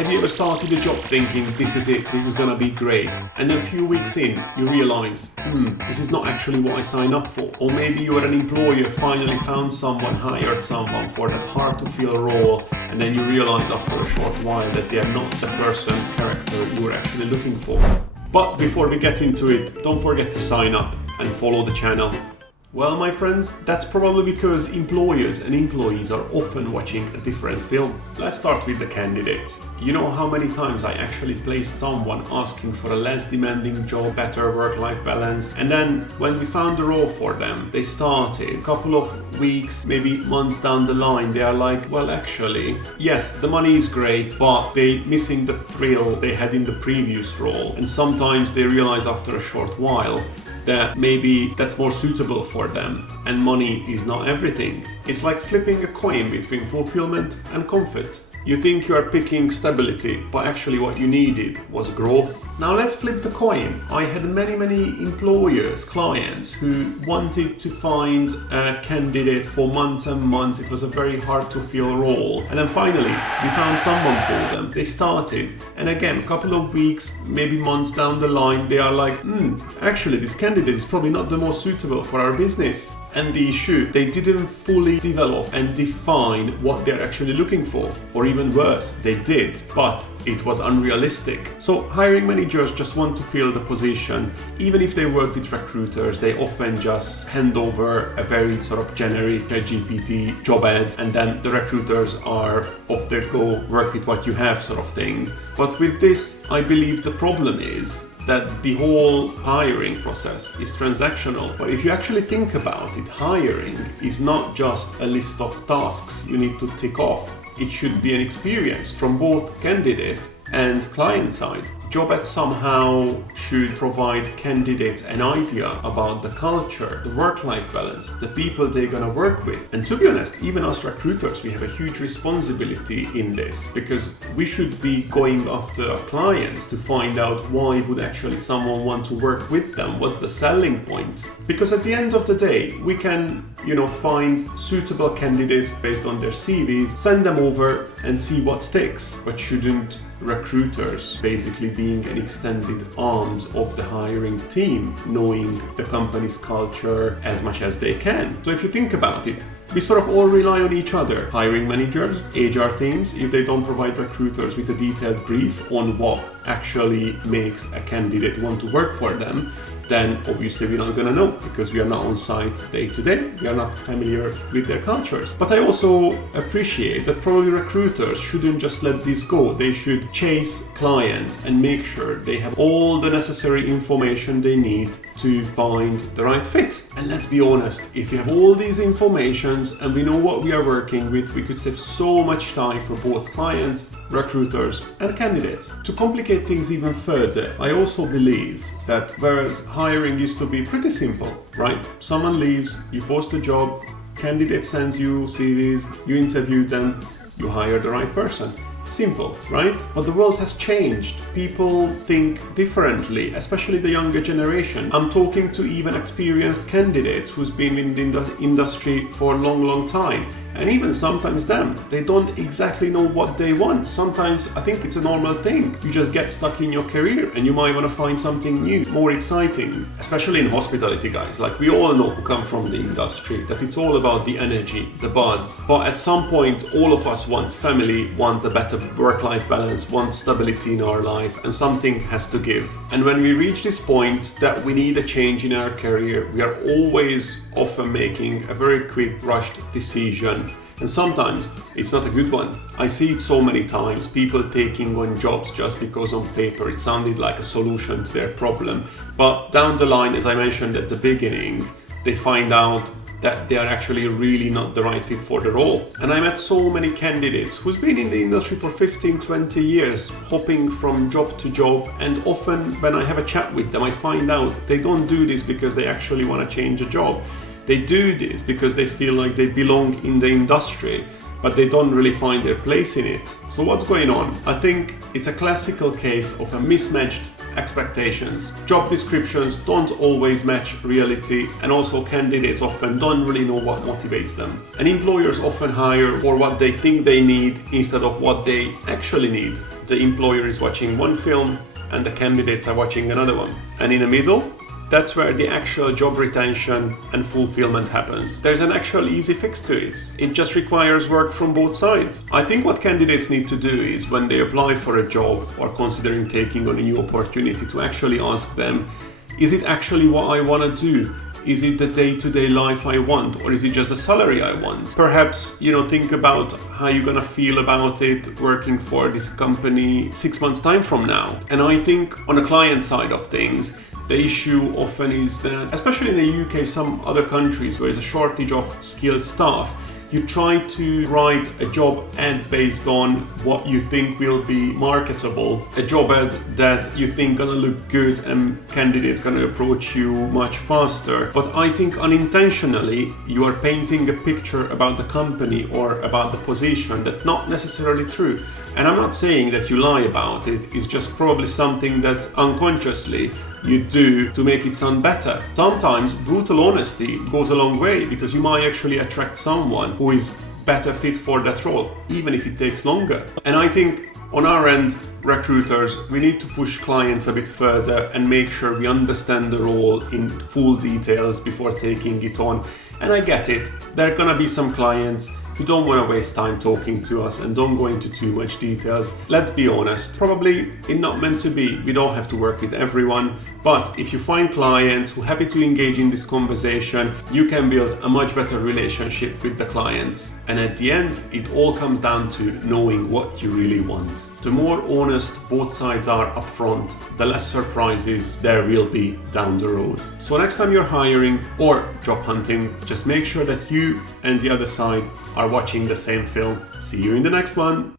Have you ever started a job thinking, this is it, this is gonna be great, and then a few weeks in, you realize, this is not actually what I signed up for? Or maybe you are an employer, finally found someone, hired someone for that hard-to-fill role, and then you realize after a short while that they are not the person, character you were actually looking for. But before we get into it, don't forget to sign up and follow the channel. Well, my friends, that's probably because employers and employees are often watching a different film. Let's start with the candidates. You know how many times I actually placed someone asking for a less demanding job, better work-life balance, and then when we found the role for them, they started a couple of weeks, maybe months down the line, they are like, well, actually, yes, the money is great, but they're missing the thrill they had in the previous role. And sometimes they realize after a short while that maybe that's more suitable for them, and money is not everything. It's like flipping a coin between fulfillment and comfort. You think you are picking stability, but actually what you needed was growth. Now let's flip the coin. I had many employers, clients who wanted to find a candidate for months and months. It was a very hard to fill role. And then finally, we found someone for them. They started. And again, a couple of weeks, maybe months down the line, they are like, actually this candidate is probably not the most suitable for our business. And the issue, they didn't fully develop and define what they're actually looking for. Or even worse, they did, but it was unrealistic. So hiring managers just want to fill the position. Even if they work with recruiters, they often just hand over a very sort of generic GPT job ad, and then the recruiters are off they go, work with what you have sort of thing. But with this, I believe the problem is that the whole hiring process is transactional. But if you actually think about it, hiring is not just a list of tasks you need to tick off. It should be an experience from both candidate and client side. Job ads somehow should provide candidates an idea about the culture, the work-life balance, the people they're gonna work with. And to be honest, even us recruiters, we have a huge responsibility in this, because we should be going after our clients to find out why would actually someone want to work with them, what's the selling point. Because at the end of the day, we can find suitable candidates based on their CVs, send them over and see what sticks. But shouldn't recruiters basically being an extended arms of the hiring team, knowing the company's culture as much as they can? So if you think about it, we sort of all rely on each other. Hiring managers, HR teams, if they don't provide recruiters with a detailed brief on what actually makes a candidate want to work for them, then obviously we're not gonna know, because we are not on site day to day, we are not familiar with their cultures. But I also appreciate that probably recruiters shouldn't just let this go. They should chase clients and make sure they have all the necessary information they need to find the right fit. And let's be honest, if you have all these informations and we know what we are working with, we could save so much time for both clients, recruiters and candidates. To complicate things even further, I also believe that whereas hiring used to be pretty simple, right? Someone leaves, you post a job, candidate sends you CVs, you interview them, you hire the right person. Simple, right? But the world has changed. People think differently, especially the younger generation. I'm talking to even experienced candidates who's been in the industry for a long time. And even sometimes they don't exactly know what they want. Sometimes I think it's a normal thing. You just get stuck in your career and you might want to find something new, more exciting. Especially in hospitality, guys. Like, we all know who come from the industry that it's all about the energy, the buzz. But at some point, all of us want family, want a better work-life balance, want stability in our life, and something has to give. And when we reach this point that we need a change in our career, we are always often making a very quick, rushed decision. And sometimes it's not a good one. I see it so many times, people taking on jobs just because on paper it sounded like a solution to their problem. But down the line, as I mentioned at the beginning, they find out that they are actually really not the right fit for the role. And I met so many candidates who's been in the industry for 15-20 years, hopping from job to job, and often when I have a chat with them, I find out they don't do this because they actually want to change a job. They do this because they feel like they belong in the industry, but they don't really find their place in it. So what's going on? I think it's a classical case of a mismatched expectations. Job descriptions don't always match reality, and also candidates often don't really know what motivates them. And employers often hire for what they think they need instead of what they actually need. the employer is watching one film and the candidates are watching another one. And in the middle, that's where the actual job retention and fulfillment happens. There's an actual easy fix to it. It just requires work from both sides. I think what candidates need to do is when they apply for a job or considering taking on a new opportunity to actually ask them, is it actually what I want to do? Is it the day-to-day life I want, or is it just the salary I want? Perhaps, think about how you're gonna feel about it working for this company 6 months' time from now. And I think on the client side of things, the issue often is that, especially in the UK, some other countries where there's a shortage of skilled staff, you try to write a job ad based on what you think will be marketable, a job ad that you think gonna look good and candidates gonna approach you much faster. But I think unintentionally you are painting a picture about the company or about the position that's not necessarily true. And I'm not saying that you lie about it, it's just probably something that unconsciously you do to make it sound better. Sometimes brutal honesty goes a long way because you might actually attract someone who is better fit for that role, even if it takes longer. And I think on our end, recruiters, we need to push clients a bit further and make sure we understand the role in full details before taking it on. And I get it, there are gonna be some clients who don't want to waste time talking to us and don't go into too much details. Let's be honest, probably it's not meant to be. We don't have to work with everyone, but if you find clients who are happy to engage in this conversation, you can build a much better relationship with the clients. And at the end, it all comes down to knowing what you really want. The more honest both sides are upfront, the less surprises there will be down the road. So next time you're hiring or job hunting, just make sure that you and the other side are watching the same film. See you in the next one.